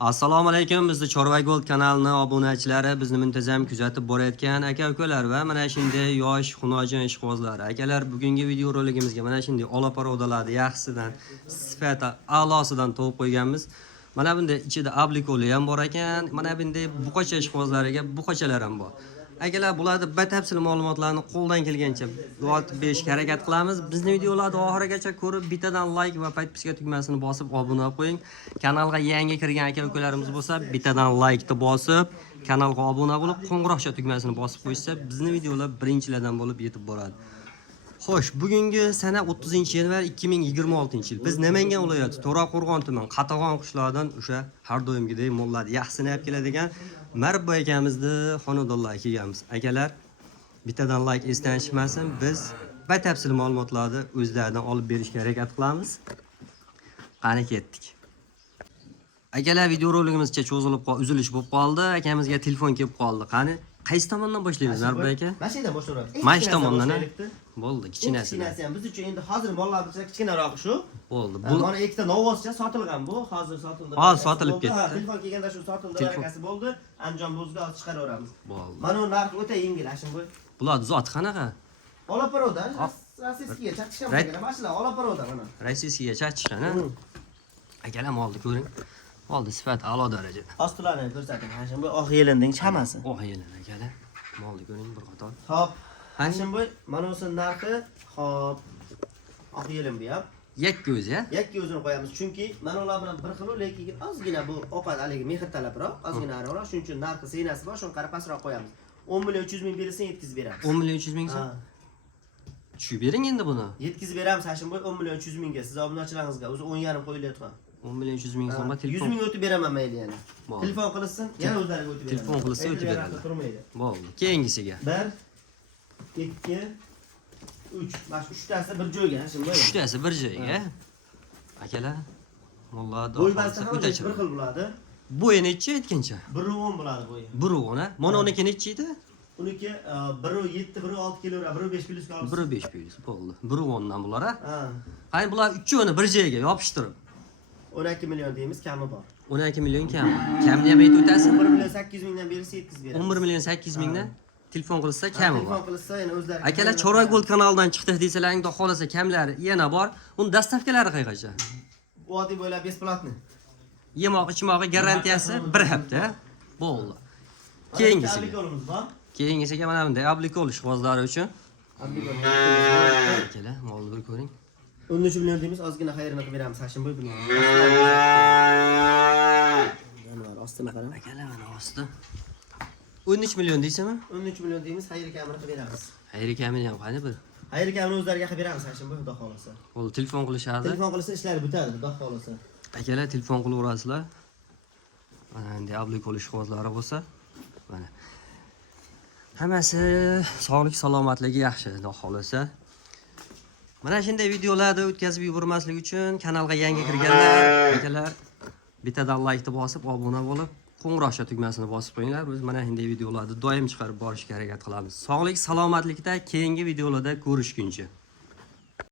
Assalomu alaykum, bizni Chorva Gold kanalining obunachilari, bizni muntazam kuzatib borayotgan aka-ukalar va mana shunday yosh xunojin ishqibozlar. Akalar, bugungi video roligimizga mana shunday olaparodalarni yaxshisidan, sifati a'losidan to'g'ib qo'yganmiz. Mana bunda ichida ablikoli ham bor ekan, mana bunday buqacha ishqibozlariga buqachalar ham bor. Akalar, bularni batafsil ma'lumotlarni qo'ldan kelgancha yozib berishga harakat qilamiz. Bizning videolarni oxirigacha ko'rib, bittadan like va podpiska tugmasini bosib obuna qo'ying. Kanalga yangi kirgan aka-ukalarimiz bo'lsa, bittadan like ni bosib, kanalga obuna bo'lib, qo'ng'iroqcha tugmasini bosib qo'ysa, bizning videolar birinchilardan bo'lib yetib boradi. Xo'sh, bugungi sana 30-yanvar 2026-yil. Biz Namangan viloyati To'raqo'rg'on tuman Qatag'on qishlog'idan o'sha har doimgidek mollarni yaxsini olib keladigan Marbo akamizni xonadonlarga kelganmiz. Akalar, bittadan like esdan chiqmasin. Biz batafsil ma'lumotlarni o'zlaridan olib berishga harakat qilamiz. Qani ketdik. Akalar, video roligimizcha cho'zilib uzilish bo'lib qoldi. Akamizga telefon kelib qoldi. Qani qaysi tomondan boshlaymiz, Marbo aka? Mashinadan boshlaymiz. Mana shu tomondan. Bo'ldi, kichinasi. Kichinasi ham biz uchun endi hozir mollar bicha kichkinaroq shu. Bo'ldi. Bu mana ikkita novvoscha sotilgan bu. Hozir sotildi. Ha, sotilib ketdi. Telefon kelganda shu sotildi, barakasi bo'ldi. Andijon bozga olib chiqaraveramiz. Bo'ldi. Mana u narx o'ta yengil, ashim bu. Bular zot qanaqa? Olaparoda, rossiyskiga chaqishgan bo'lgan mashinalar Olaparoda mana. Rossiyskiga chaqishgan, ha? Akalar, molni ko'ring. Molni sifat a'lo darajada. Ostilarini ko'rsating. Ashim bu oq yelinning chamasi. Oq yelin akalar. Molni ko'ring bir qator. Xo'p. Ashim bu mana o'sha narxi, xo'p. Oq yelin bu ham. Yakka o'zi, ya? Yakka o'zini qo'yamiz, chunki mana ular bilan bir xil, lekin ozgina bu ovqat haligi mehr talabroq, ozgina aroq, shuning uchun narxi senasi bor, shuni qarab pastroq qo'yamiz. 10 million 300 ming berilsa yetkazib beramiz. 10 million 300 ming so'm. Tushib bering endi buni. Yetkazib beramiz, hashim bo'y 10 million 300 mingga. Siz obunachilaringizga o'zi 10,5 qo'yilayotgan. 10 million 300 ming so'mga 100 telefon. ming o'tib beraman mayli yana. Telefon qilsin, yana o'zlariga o'tib beraman. Telefon qilsa o'tib beradi. Turmaydi. Bo'ldi. Keyingisiga. 1 2 3. Mana shu 3 tasi bir joyga, hashim bo'y. 3 tasi bir joyga. Akalar, mollarni bo'ybasi ham o'ta bir xil bo'ladi. Bo'yi necha aytgancha? 1.10 bo'ladi bo'yi. 1.10, ha? Mana uniki necha edi? Uniki 1.7, 1.6 kilogram, 1.5 plyusga olib. 1.5 plyus bo'ldi. 1.10 dan bular, ha? Ha. Qani bular uchovini bir joyga yopishtirib 12 million deymiz, kami bor. 12 million kam. Kamni ham aytib o'tasiz? 11 million 800 mingdan bersa yetkazib beradi. 11 million 800 mingdan telefon qilsa kami bor. Telefon qilsa yana o'zlari. Akalar, Chorva Gold kanalidan chiqdik desalaringda xolasa kamlari yana bor. Uni dastavkalari qayergacha? Oddiy bo'ylab besplatni. Yemoq ichmog'i garantiyasi 1 hafta. Bo'ldi. Keyingisiga. Ablikolimiz bor. Keyingisiga mana bunday ablikol ishqibozlari uchun. Ablikol. Akalar, molni bir ko'ring. 13 million deymiz, ozgina xayrini qilib beramiz. Hashim bo'y buni. Yana ostini qarang. Akalar, mana osti. 13 million deysizmi? 13 million deymiz, xayri kamini qilib beramiz. Xayri kamini ham qani bir. Xayri kamini o'zlariga qilib beramiz, Hashim bo'y, xudo xolasa. Bo'ldi, telefon qilishadi. Telefon qilsa ishlari bitadi, xudo xolasa. Akalar, telefon qilaverasizlar. Mana endi ablikol ishqibozlari bo'lsa, mana hammasi sog'lik salomatligi yaxshi, xudo xolasa. Mana shunday videolarni o'tkazib yubormaslik uchun kanalga yangi kirganlar, akalar, bittadan like ni bosib, obuna bo'lib, qo'ng'iroqcha tugmasini bosib qo'yinglar. Biz mana shunday videolarni doim chiqarib borishga harakat qilamiz. Sog'lik salomatlikda keyingi videolarda ko'rishguncha.